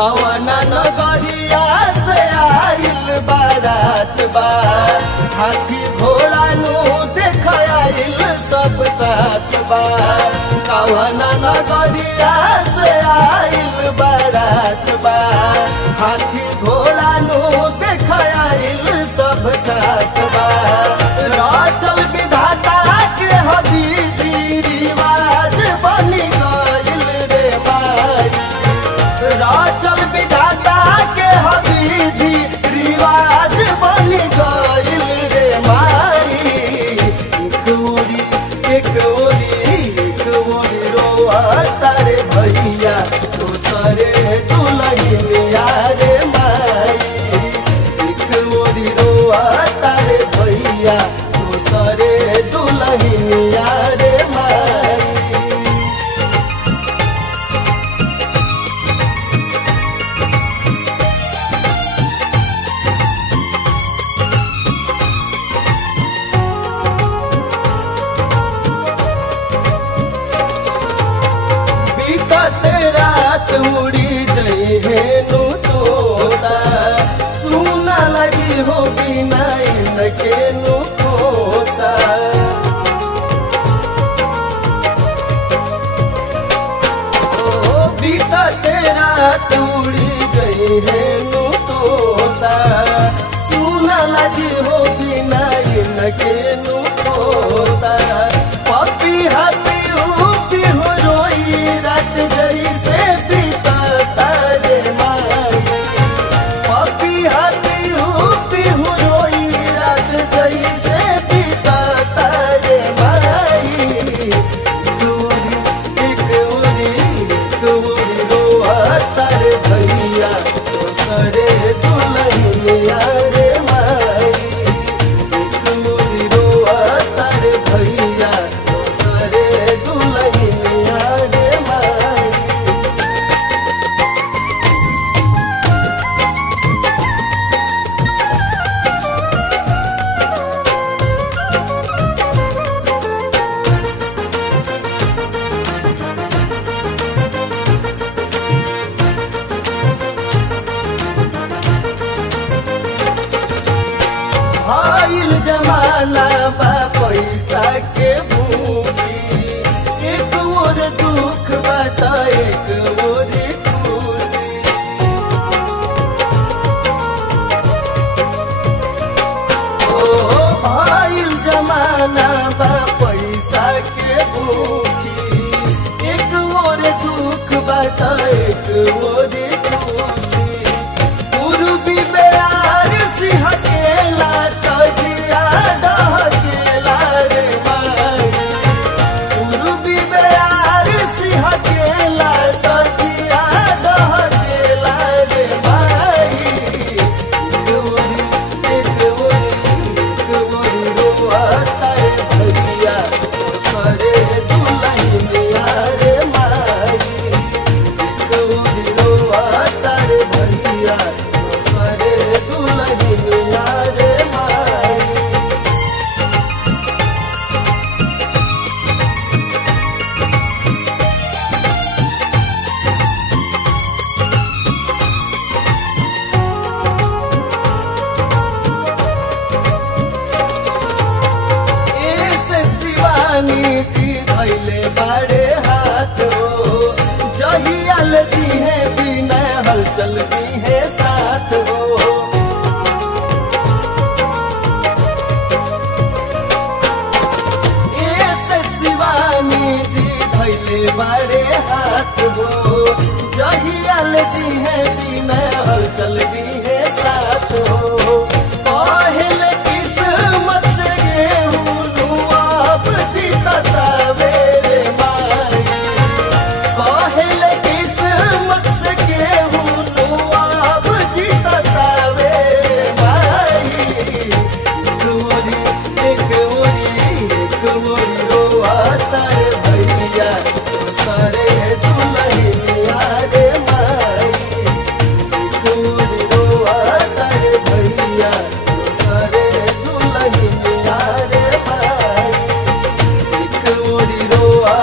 कवना नगरिया से आइल बारात बा हाथी घोड़ा नु देख आइल सब साथ बा कवना नगरिया से आइल बारात बा हाथी घोड़ा नु देख आइल सब साथ बा राचल विधाता के हबीबी रिवाज बनी गइल रे माई राचल विधाता के हबीबी रिवाज बनी गइल रे माई एक ओरी रोआ तारे भैया दूसरे दुल्हनिया रे माई एक ओरी रोआ तारे भैया दूसरे दुल्हनिया रे माई। रात उड़ी जइहे नु तोता सुना लगी हो बिना इनके नु खोता बीतते रात उड़ी जइहे नु तोता सुना लगी हो बिना इनके नु खोता पपी हाथी उपी हो रोई रात जैसे बीतता रे माई पपी हाथी उपी हो रोई रात जैसे बीतता रे माई एक ओरी रोआ तारे भैया दूसरे दुल्हनिया रे माई एक ओरी रोआ तारे भैया दूसरे दुल्हनिया रे माई। आइल जमाना बा पैसा के भूखी एक ओर दुख बता एक ओर खुशी ओ आइल जमाना बा पैसा के भूखी एक ओर दुख बता एक ओर खुशी पूर्वी बेयार सिंह केला तजिया डहकेला रे माई पूर्वी बेयार सिंह केला तजिया डहकेला रे माई एक ओरी रोआ तारे भैया दूसरे दुल्हनिया रे माई एक ओरी रोआ तारे भैया दूसरे दुल्हनिया रे माई। ऐसे शिवानी जी धैले बाड़े हाथ हो जहियाल जी है बिना हलचल भी है साथ हो ऐसे शिवानी जी धैले बाड़े हाथ हो जहियाल जी है बिना हलचल भी है साथ हो पहले किस्मत से गेहूं आप जीतता रे माई पहले किस्मत से गेहूं आप जीतता रे माई एक ओरी रोआ तारे भैया दूसरे दुल्हनिया रे माई एक ओरी रोआ तारे भैया दूसरे दुल्हनिया रे माई एक ओरी रोआ